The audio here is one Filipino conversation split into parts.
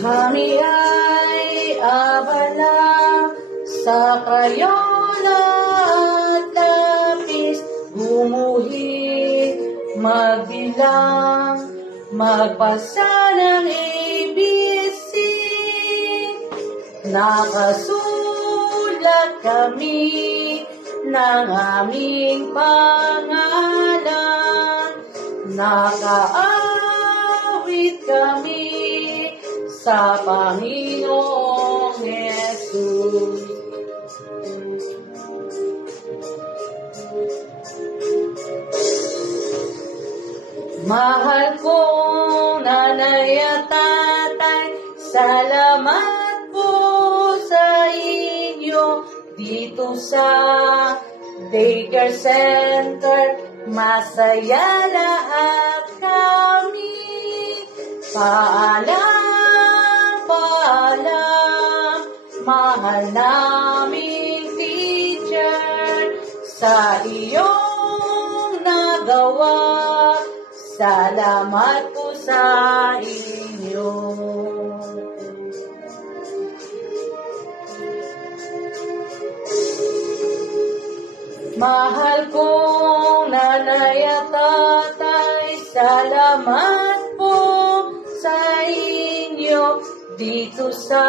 Kami ay abala sa kayola at lapis, gumuhit, magbilang, magpasa ng ABC. Nakasulat kami ng aming pangalan, nakaawit kami sa Panginoong Yesus. Mahal kong nanay at tatay, salamat po sa inyo dito sa Daycare Center. Masaya lahat kami. Paalam, paalam, mahal naming teacher, sa iyong nagawa. Salamat po sa inyo. Mahal kong nanay at tatay, salamat po sa inyo dito sa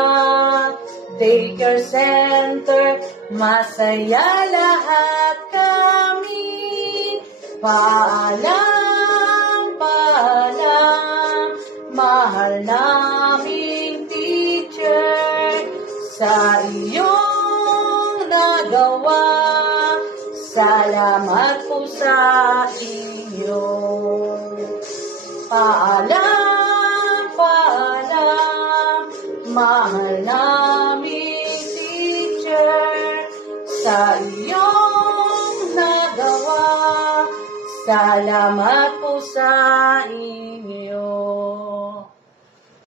Daycare Center. Masaya lahat kami. Paalam, paalam, mahal naming teacher, sa iyong nagawa. Salamat po sa inyo. Paalam, paalam, mahal naming teacher, sa iyong nagawa. Salamat po sa